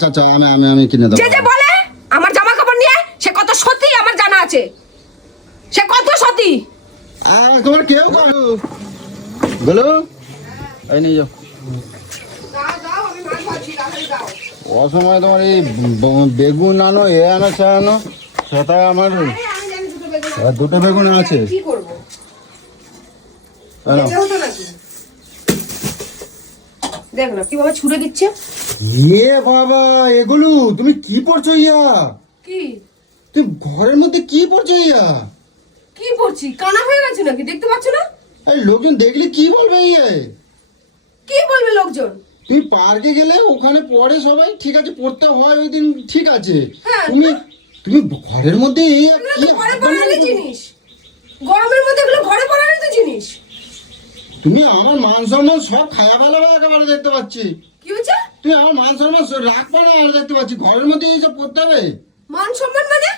আচ্ছা আচ্ছা আমি কিনে দেবো। যে যে বলে আমার জামা কাপড় নিয়ে সে কত সতী আমার জানা আছে, সে কত সতী। তোমার কেউ বলো এই নিয়ে যাও। অসময় তোমার এই বেগুন আনো এ আনো সে আনো, সেটা আমার দুটো বেগুন আছে। কি করবো দেখ না কিভাবে ছুড়ে দিচ্ছে। এ বাবা এগুলো তুমি কি পড়ছো ইয়া? কি তুমি ঘরের মধ্যে কি পড়ছো ইয়া? কি পড়ছি? কানা হয়ে গেছে নাকি? দেখতে পাচ্ছ না? এই লোকজন দেখলে কি বলবে ইয়ে? কি বলবে লোকজন? তুমি পার্কে গেলে ওখানে পড়ে সবাই, ঠিক আছে পড়তে হয় ওই দিন, ঠিক আছে। হ্যাঁ, তুমি ঘরের মধ্যে কি ঘরে পড়ানোর জিনিস, গরমের মধ্যে এগুলো ঘরে পড়ানোর তো জিনিস। তুমি আমার মান সম্মান সব খায়া ফেলা একেবারে দেখতে পাচ্ছি। কি হচ্ছে? তুমি আমার মান সম্মান রাখবে না আর দেখতে পাচ্ছি ঘরের মধ্যে এইসব পড়তে হবে। মান সম্মান মানে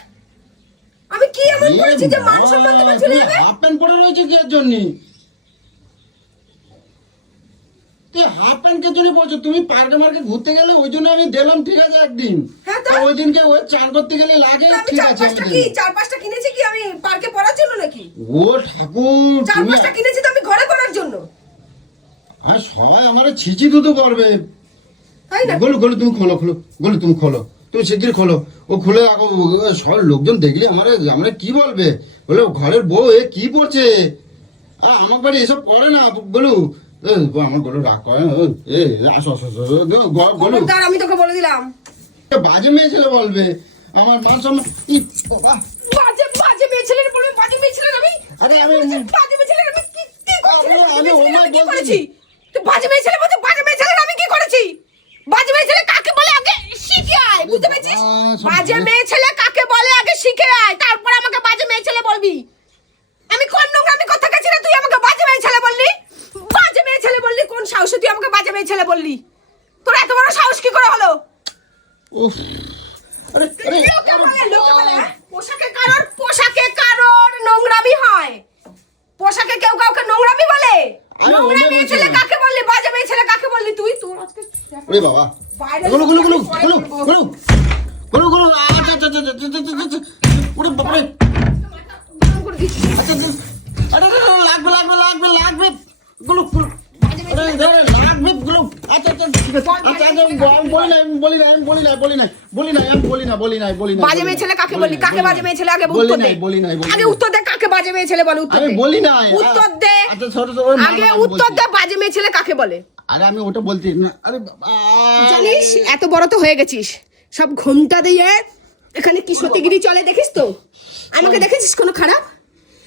আমি কি এমন করেছি যে মান সম্মান তোমার চলে যাবে? হাফ প্যান্ট পরে রয়েছে কি এর জন্য? তুই হাফ প্যান্ট কে জন্য পড়ছো? তুমি পার্কে মার্কে ঘুরতে গেলে ওই জন্য আমি দিলাম, ঠিক আছে একদিন। হ্যাঁ তো? ওই দিনকে ওই চান করতে গেলে লাগে, আমি ঠিক আছে। চার পাঁচটা কিনেছি কি আমি পার্কে পড়ার জন্য নাকি? ও ঠাকুর, চার তুমি পাঁচটা কিনেছি তো আমি ঘরে পড়ার জন্য। সবাই আমার ছিচি দুটো করবে। তাই না? গোলু তুমি খোলো গোলু তুমি খোলো, তুমি শিগগির খোলো। ও খুলে রাখো, সব লোকজন দেখলে আমরা কি বলবে? বলে ঘরের বউ এ কি পড়ছে? আমার বাড়ি এসব করে না বলু। আমার গলু রাগ করে। আসো গলু, আমি তোকে বলে দিলাম বাজে মেয়ে ছেলে বলবে আমার মান সম্মান। বাজে মেয়ে ছেলের বলবে, বাজে মেয়ে ছেলের আমি? আরে আমি বাজে মেয়ে ছেলের আমি আমি কি করেছি? তুই বাজে মেয়ে ছেলে বলছিস, বাজে মেয়ে ছেলের আমি কি করেছি? বাজে মেয়ে ছেলে কাকে বলে আগে শিখে আয়, বুঝতে পেরেছিস? বাজে মেয়ে ছেলে কাকে বলে আগে শিখে আয়, তারপর আমাকে বাজে মেয়ে ছেলে বলবি। আমি কোন নোংরামি কথা গেছি না তুই আমাকে বাজে মেয়ে ছেলে বললি? বাজে মেয়ে ছেলে বললি? কোন সাহসে তুই আমাকে বাজে মেয়ে ছেলে বললি? তোর এত বড় সাহস কি করে হলো? উফ, আরে লোকে বলে, পোশাকে কারোর নোংরামি হয়। পোশাকে কেউ কাউকে নোংরামি বলে? নোংরা মেয়ে ছেলে কাকে বললি? বাজে মেয়ে ছেলে কাকে বললি তুই? তোর আজকে ওরে বাবা গুলো আচ্ছা ওরে বাবা রে। আচ্ছা আরে লাগবে গুলো লাগবে গুলো। আচ্ছা ঠিক আছে। আচ্ছা বলি নাই। বাজে মেয়ে ছেলে কাকে বললি? কাকে বাজে মেয়ে ছেলে? আগে উত্তর দে। আগে উত্তর দে, কাকে বাজে মেয়ে ছেলে বলে? উত্তর দে। আমি বলি নাই। উত্তর দে। আচ্ছা ছোট আগে উত্তর দে, বাজে মেয়ে ছেলে কাকে বলে? আরে আমি ওটা বলছি না। আরে জানিস এত বড় তো হয়ে গেছিস, সব ঘোমটা দিয়ে এখানে কি সতীগিরি চলে দেখিস তো? আমাকে দেখেছিস কোনো খারাপ?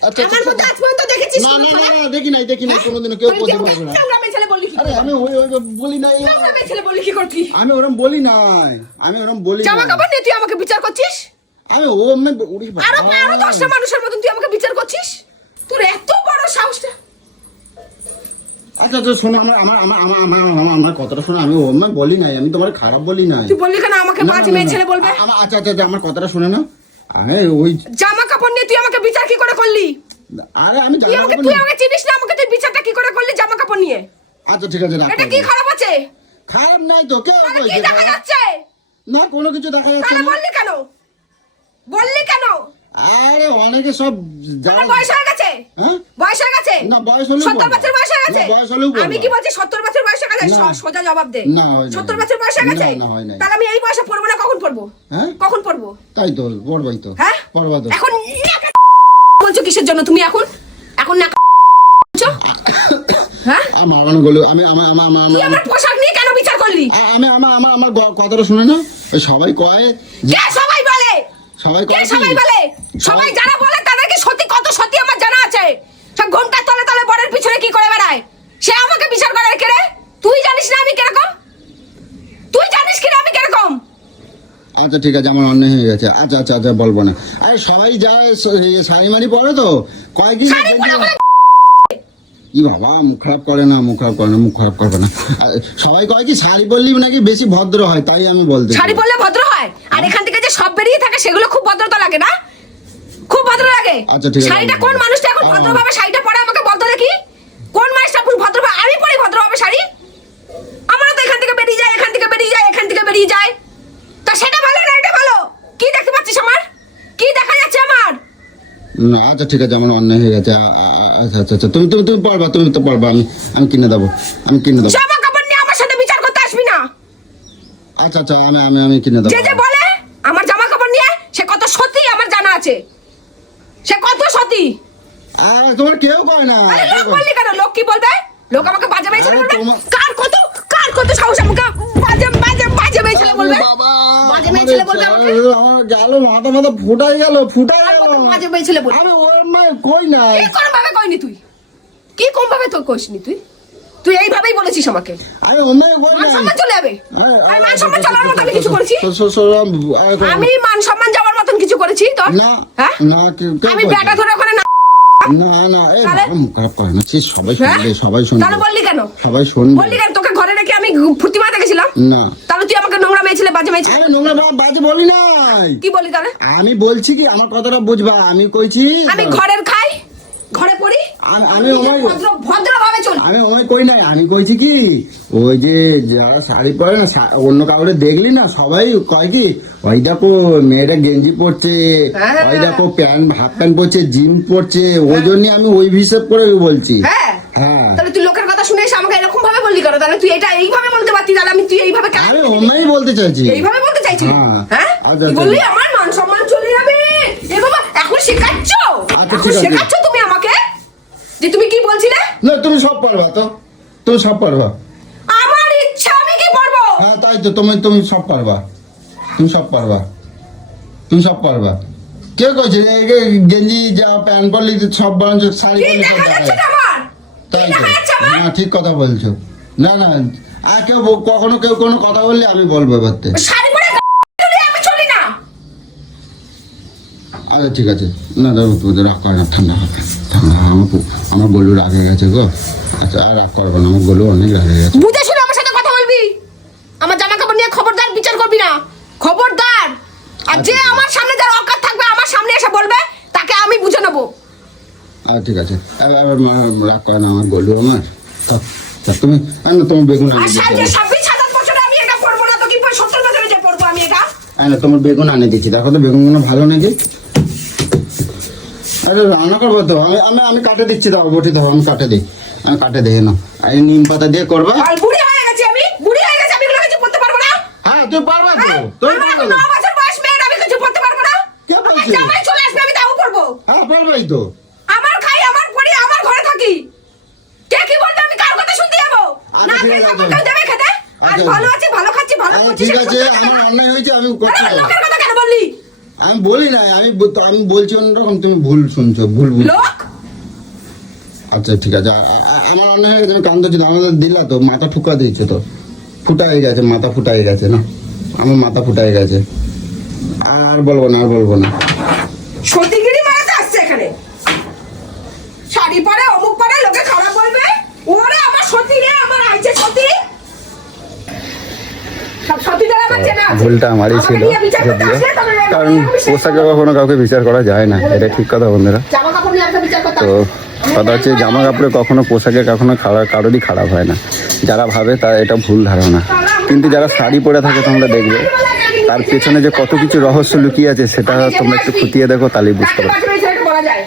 আচ্ছা আমার মধ্যে আজ পর্যন্ত দেখেছিস কোনো খারাপ? না দেখি নাই কোনোদিনও কেউ বলতে পারবে না। নোংরা মেয়ে ছেলে বললি কি? আরে আমি ওই বলি নাই। নোংরা মেয়ে ছেলে বললি কি করতি? আমি ওরম বলি নাই। জামা কাপড় নিয়ে তুই আমাকে বিচার করছিস? আমি আরো 10টা মানুষের মতন তুই আমাকে বিচার করছিস? তোর এত বড় সাহসটা? আচ্ছা শোনো, আমার কথাটা শোনো। আমি ওরম বলি নাই, আমি তোমার খারাপ বলি নাই। তুই বললি কেন আমাকে বাজে মেয়ে ছেলে বলবে? আচ্ছা আমার কথাটা শুনে না। আরে ওই জামা কাপড় নিয়ে তুই আমাকে বিচার কি করে করলি? আরে আমি তুই আমাকে চিনিস না, আমাকে তুই বিচারটা কি করে করলি জামা কাপড় নিয়ে? আচ্ছা ঠিক আছে, এটা কি খারাপ আছে? খারাপ নাই তো। কে কি দেখা যাচ্ছে? না কোনো কিছু দেখা যাচ্ছে তাহলে না। বললি কেন? আরে অনেকে সব আমার বয়স হয়ে গেছে। হ্যাঁ বয়স হয়ে গেছে? না বয়স হলো 70 বছর বয়স হয়ে গেছে? বয়স হলো আমি কি বলছি 70 বছর বয়স হয়ে গেছে? সোজা জবাব দে। না 70 বছর বয়স হয়ে গেছে? না হয় না। তাহলে আমি এই বয়সে পড়বো না? কখন পড়বো? হ্যাঁ কখন পড়বো? তাই তো পড়বাই তো। হ্যাঁ পড়বা তো। এখন বলছো কিসের জন্য তুমি? এখন বলছো হ্যাঁ? আমার বলো আমি তুই আমার পোশাক নিয়ে কেন বিচার করলি? আমার কথাটা শুনে না। সবাই কয় কে সবাই বলে? সবাই যারা বলে তাদের কি সত্যি কত সত্যি আমার জানা আছে? সব ঘন্টার তলে বরের পিছনে কি করে বেড়ায়? সে আমাকে বিচার করে কে রে? তুই জানিস না আমি কিরকম? আচ্ছা ঠিক আছে, আমার অন্যায় হয়ে গেছে। আচ্ছা বলবো না। আরে সবাই যায় শাড়ি মাড়ি পরে তো কয় কি বাবা মুখ খারাপ করে না। সবাই কয় কি শাড়ি পরলি নাকি বেশি ভদ্র হয়, তাই আমি বলতে। শাড়ি পরলে ভদ্র হয়? আর এখান থেকে যে সব বেরিয়ে থাকে সেগুলো খুব ভদ্রতা লাগে না? খুব ভদ্র লাগে। আচ্ছা ঠিক আছে। শাড়িটা কোন মানুষটা এখন ভদ্রভাবে শাড়িটা পরে আমাকে বলতো দেখি? কোন মানুষটা ভদ্রভাবে? আমি পরি ভদ্রভাবে শাড়ি? আমারও তো এখান থেকে বেরিয়ে যায়। না আচ্ছা ঠিক আছে, আমার অন্যায় হয়ে গেছে। আচ্ছা আচ্ছা আচ্ছা, তুমি তুমি তুমি পারবা, তুমি তো পারবা, আমি কিনে দেবো, আমি কিনে দেবো। জামা কাপড় নিয়ে আমার সাথে বিচার করতে আসবি না। আচ্ছা আচ্ছা, আমি কিনে দেবো। যে যে বলে আমার জামা কাপড় নিয়ে, সে কত সতী আমার জানা আছে, সে কত সতী। তোমার কেউ কয় না। আরে লোক বললি কেন? লোক কি বলবে? লোক আমাকে বাজে মেয়ে ছেলে আরে বলবে? তোমার- কার কত সাহস আমাকে বাজে মেয়ে ছেলে বলবে? বাজে মেয়ে ছেলে বলবে আমাকে? আমার গেল মাথা ফুটাই গেল। আর কত বাজে মেয়ে ছেলে বলবে? আমি ওর মাই কই নাই। কি কোন ভাবে কইনি তুই? কি কোন ভাবে তোর কইসনি তুই? তুই এইভাবেই বলেছিস আমাকে। আমি ওর মাই কই মান নাই। সম্মান চলে যাবে। আমি মান সম্মান চলার মতো আমি কিছু করেছি? আমি আমি মান সম্মান যাওয়ার মতন কিছু করেছি তোর? না হ্যাঁ? না কেউ আমি ব্যাটা ধরে ওখানে না। না না এই তাহলে? খারাপ করে না, সবাই হ্যাঁ? শুনবে, সবাই শুনবে, তাহলে বললি কেন? সবাই শুনবে। বললি কেন তোকে ঘরে রেখে আমি ফুর্তি মারতে গেছিলাম? না তাহলে তুই আমাকে নোংরা মেয়ে ছেলে বাজে মেয়ে ছেলে আমি নোংরা বাজে বলি নাই। কি বলি তাহলে? আমি বলছি কি, আমার কথাটা বুঝবা, আমি কইছি আমি ঘরের খাই, ঘরে পড়ি, আমি ওই ভদ্রভাবে চলি। আমি ওই কই নাই, আমি কইছি কি ওই যে যারা শাড়ি পরে না, অন্য কাউরে দেখলি না সবাই কয় কি ওই দেখো মেয়েটা গেঞ্জি পরছে, হ্যাঁ। ওই দেখো প্যান্ট হাফ প্যান্ট পরছে, জিম পরছে, ওই জন্য আমি ওই হিসেব করে বলছি। হ্যাঁ হ্যাঁ তাহলে তুই লোকের কথা শুনে এসে আমাকে এরকম ভাবে বললি কেন? তাহলে তুই এটা এইভাবে বলতে পারতি, তাহলে আমি তুই এইভাবে কেন? আমি ওমাই বলতে চাইছি। এইভাবে বলতে চাইছি? হ্যাঁ। হ্যাঁ আচ্ছা, তুই আচ্ছা। বললি আমার মান সম্মান চলে যাবে। এ বাবা এখন শেখাচ্ছ? আচ্ছা, এখন ঠিক আছে। শেখাচ্ছ তুমি আমাকে যে তুমি কি বলছিলে? না তুমি সব পারবা তো, তুমি সব পারবা। আমার ইচ্ছা আমি কি করবো? হ্যাঁ তাই তো, তুমি সব পারবা, তুমি সব পারবা, তুমি সব পারবা। কে কইছে এই যে গেঞ্জি যা প্যান্ট পরলি সব বরঞ্চ শাড়ি কি পরলি সব দেখা যাচ্ছে দেখায়? এটা আমার? তাই কি তো, দেখা যাচ্ছে আমার? না ঠিক কথা বলছো। না না আর কখনো কেউ কোনো কথা বললে আমি বলবো এবারতে। শাড়ি পরে তুলি আমি চলি না। আচ্ছা ঠিক আছে, না দাদা তোদের রাগ করে না, ঠান্ডা হবে, ঠান্ডা হবে। আমার গলু রাগে গেছে গো। আচ্ছা আর রাগ করবো না, আমার গলু অনেক রাগে গেছে। বুঝে শুনে আমার সাথে কথা বলবি। আমার জামা কাপড় নিয়ে খবরদার বিচার করবি না, খবরদার। আর যে আমার সামনে যার অকাত থাকবে আমার সামনে এসে বলবে, তাকে আমি বুঝে নেবো। আচ্ছা ঠিক আছে, এবার রাগ করে না, আমার গলু আমার। তুমি না তুমি বেগুন আর আনে দিচ্ছি, 26-27 বছরে আমি এটা পড়বো না তো কি 70 বছরে যে পড়বো আমি এটা? না তোমার বেগুন আনে দিচ্ছি, দেখো তো বেগুনগুলো ভালো নাকি। আরে রান্না করবো তো, আমি কাটে দিচ্ছি, দাও বটি দাও, আমি কাটে দিই, আমি কাটে দিই না। আর এই নিম পাতা দিয়ে করবা। আর বুড়ি হয়ে গেছি আমি, বুড়ি হয়ে গেছি, আমি এগুলো কিছু পড়তে পারবো না। হ্যাঁ তুমি পারবা তো, হ্যাঁ? তুমি আমার এখন পারবা। 9 বছর বয়স মেয়ের, আমি কিছু পড়তে পারবো না। কে আমার বলছে? জামাই চলে আসবে, আমি তাও পড়বো। হ্যাঁ পারবাই তো। আমার খাই, আমার পড়ি, আমার ঘরে থাকি। কে কি বলবে আমি কার কথা শুনতে যাবো? আচ্ছা, না ঠিক খেয়ে আছে। থাকবো, কেউ দেবে খেতে? আজ আচ্ছা, ভালো আছি, ভালো খাচ্ছি, ভালো আচ্ছা, করছি, ঠিক সেটা আছে, করতে হবে না। আমার অন্যায় হয়েছে, আমি আরে, করছি না। লোকের কথা কেন বললি? আমি বলি নাই, আমি বলছি অন্যরকম, তুমি ভুল শুনছো, ভুল ভুল। লোক আচ্ছা ঠিক আছে, আমার অন্যায় হয়ে গেছে, আমি কান ধরছি, আমাদের দিলা তো মাথা ঠুকা দিয়েছে তো, ফুটাই গেছে, মাথা ফুটাই গেছে না, আমার মাথা ফুটাই গেছে। আর বলবো না, আর বলবো না। সতীগিরি মারাতে আসছে এখানে। শাড়ি পরে, অমুক পরে, লোকে খারাপ বলবে। ওরে আমার সতী রে, আমার আইছে সতী। সব সতীদের আমার চেনা আছে। ভুলটা আমারই আমাকে ছিল, নিয়ে বিচার করতে যদিও। আসলে তবে কারণ আমি শেষ পোশাকে করবো। কখনো কাউকে বিচার করা যায় না, এটা ঠিক কথা বন্ধুরা। জামা কাপড় নিয়ে একটা বিচার করতে তো কথা হচ্ছে জামা কাপড়ে কখনো পোশাকে কখনো কারোরই খারাপ হয় না, যারা ভাবে তারা এটা ভুল ধারণা। কিন্তু যারা শাড়ি পরে থাকে তোমরা দেখবে তার পেছনে যে কত কিছু রহস্য লুকিয়ে আছে, সেটা তোমরা একটু খুঁটিয়ে দেখো, তাহলেই বুঝতে পারবে। বলা যায়